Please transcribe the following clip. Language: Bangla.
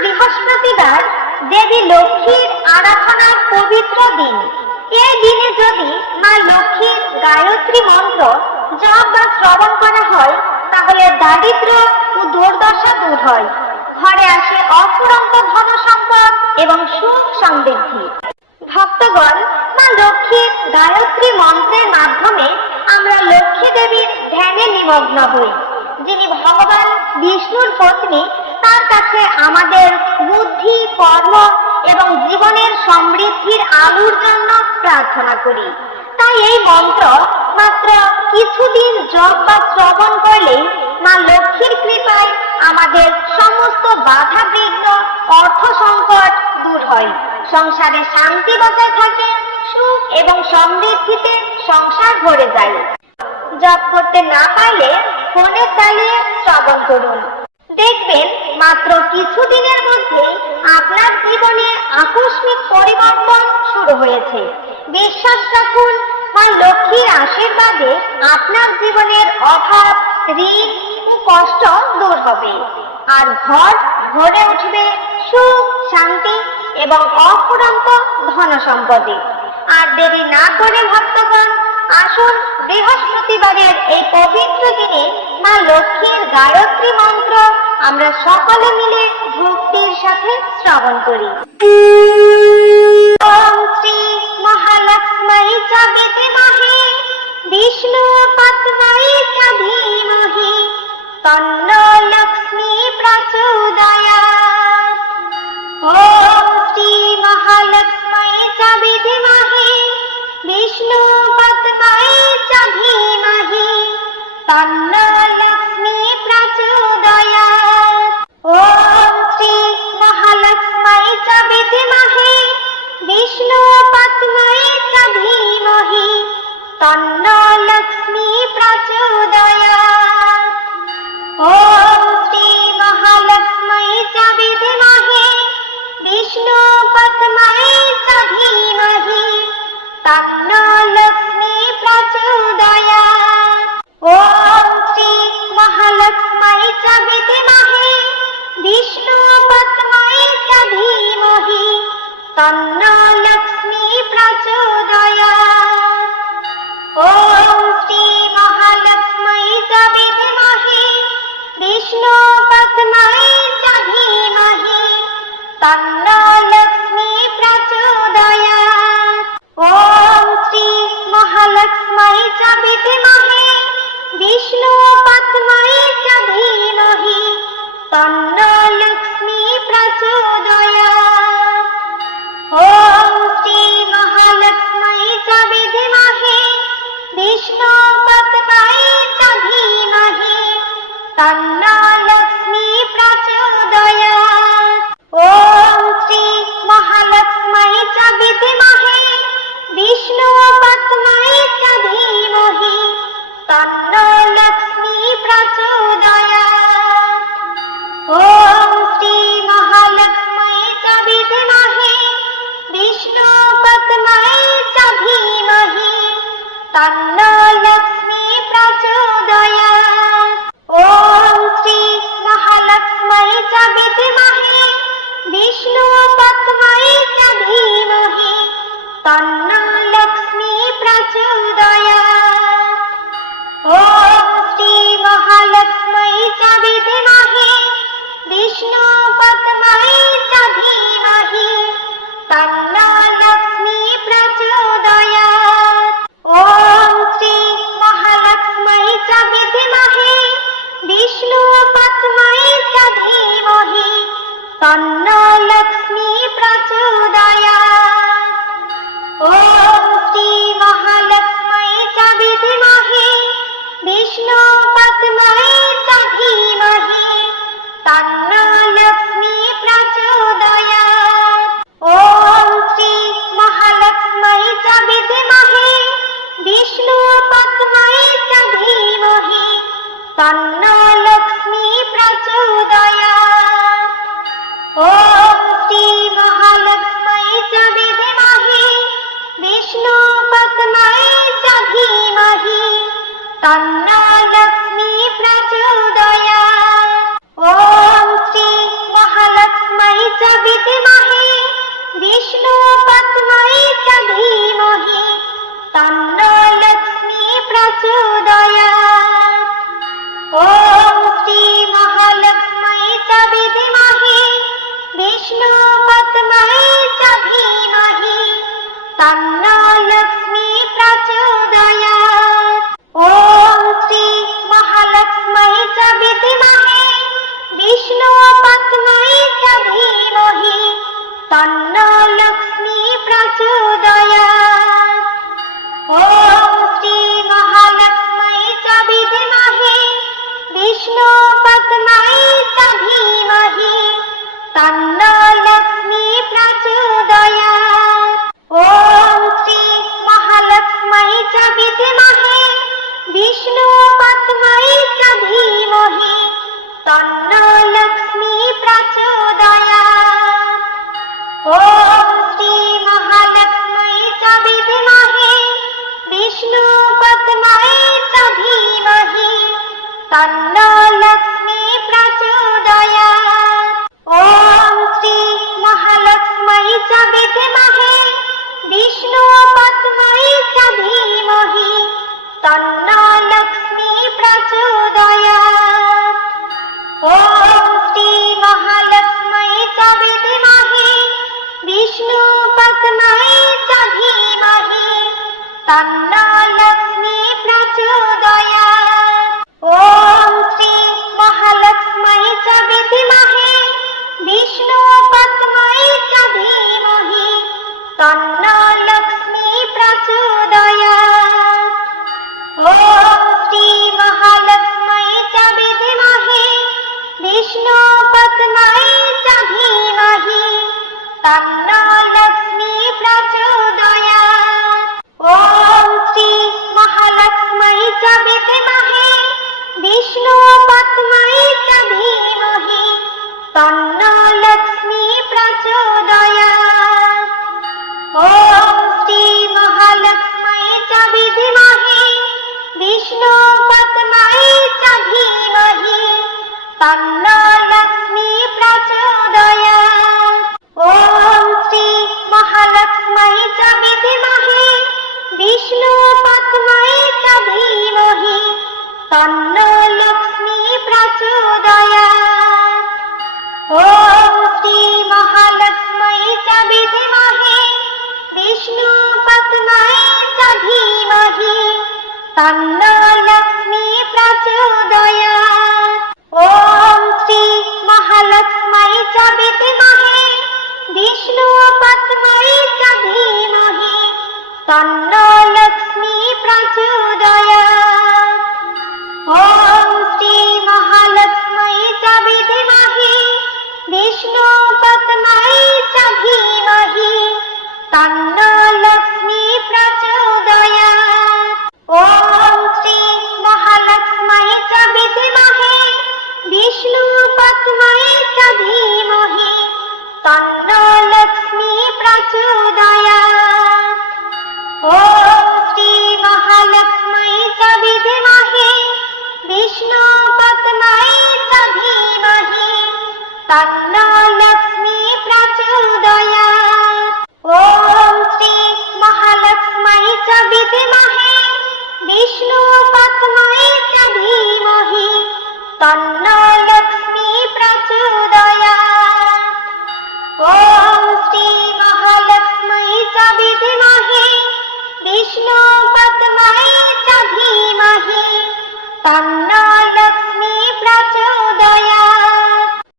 বৃহস্পতিবার দেবী লক্ষ্মীর আরাধনার পবিত্র দিন। এই দিনে যদি মা লক্ষ্মীর গায়ত্রী মন্ত্র জপ বা শ্রবণ করা হয়, তাহলে দারিদ্র ও দুর্দশা দূর হয়। ঘরে আসে অফুরন্ত ধন সম্পদ এবং সুখ সমৃদ্ধি। ভক্তগণ, মা লক্ষ্মীর গায়ত্রী মন্ত্রের মাধ্যমে আমরা লক্ষ্মী দেবীর ধ্যানে নিমগ্ন হই। যিনি ভগবান বিষ্ণুর পত্নী তার কাছে আমাদের বুদ্ধি, কর্ম এবং জীবনের সমৃদ্ধির আলুর জন্য প্রার্থনা করি। তাই এই মন্ত্র মাত্র কিছুদিন জপ বা শ্রবণ করলেই মা লক্ষ্মীর কৃপায় আমাদের সমস্ত বাধা বিঘ্ন অর্থ সংকট দূর হয়। সংসারে শান্তি বজায় থাকে, সুখ এবং সমৃদ্ধিতে সংসার ভরে যায়। জব করতে না পারলে ফোনে চালিয়ে শ্রবণ করুন। দেখবেন মাত্র কিছুদিনের মধ্যে আপনার জীবনে আকস্মিক পরিবর্তন শুরু হয়েছে। বিশ্বাস রাখুন, মা লক্ষ্মীর আশীর্বাদে আপনার জীবনের অভাব, ঋণ ও কষ্ট দূর হবে। আর ঘর ভরে উঠবে সুখ, শান্তি এবং অফুরন্ত ধন সম্পদে। আর দেরি না করে ভক্তগণ, আসুন বৃহস্পতিবারের এই পবিত্র দিনে মা লক্ষ্মীর গায়ত্রী মন্ত্র আমরা সকলে মিলে ভক্তির সাথে শ্রবণ করি। ওম শ্রী মহালক্ষ্মী চ বিদ্মহে বিষ্ণু পত্নী ধীমহি তন্ন লক্ষ্মী প্রচোদয়াৎ ওম শ্রী মহালক্ষ্মী চ বিদ্মহে বিষ্ণু পত্নী ধীমহি তন্ন তন্ন লক্ষ্মী প্রচোদয়াৎ ওম শ্রী মহালক্ষ্মী চ বিদ্মহে বিষ্ণু বিষ্ণু পত্নী চাহি মাহি তন্ন লক্ষ্মী প্রচোদয়া। ওম শ্রী মহালক্ষ্মী চ বিদ্মহে বিষ্ণু পত্নী চ ধীমহি তন্ন লক্ষ্মী প্রচোদয়াৎ তন্ন লক্ষ্মী প্রচোদয়া। ওম শ্রী মহালক্ষ্মী চ বিদ্মহে বিষ্ণু তন্ন লক্ষ্মী প্রচোদয়াৎ ওম শ্রী মহালক্ষ্মী চ বিদ্মহে বিষ্ণু পত্নী চ ধীমহি লক্ষ্মী প্রচোদয়াৎ विद्महे विष्णुपत्न्यै च धीमहि तन्नो लक्ष्मी प्रचोदयात् ॐ श्री महालक्ष्मै च विद्महे विष्णुपत्न्यै च धीमहि तन्नो लक्ष्मी प्रचोदयात् ॐ श्री महालक्ष्मै च विद्महे विष्णुपत्न्यै च धीमहि தன்னால் লক্ষ্মী প্রাচোদয়া ওম শ্রী মহালক্ষ্মী চ বিদ্মহে বিষ্ণু পদ্মী চ ধীমহি তন্ন লক্ষ্মী প্রচোদয়া ওম শ্রী মহালক্ষ্মী চ বিদ্মহে বিষ্ণু পদ্মী চ ধীমহি তন্ন তন্ন লক্ষ্মী প্রচোদয়াৎ ওম শ্রী মহালক্ষ্মী চ বিদ্মহে বিষ্ণু পদ্মে চ ধীমহি তন্ন লক্ষ্মী প্রচোদয়াৎ ওম শ্রী মহালক্ষ্মী চ বিদ্মহে বিষ্ণু পদ্মে চ ধীমহি তন্ন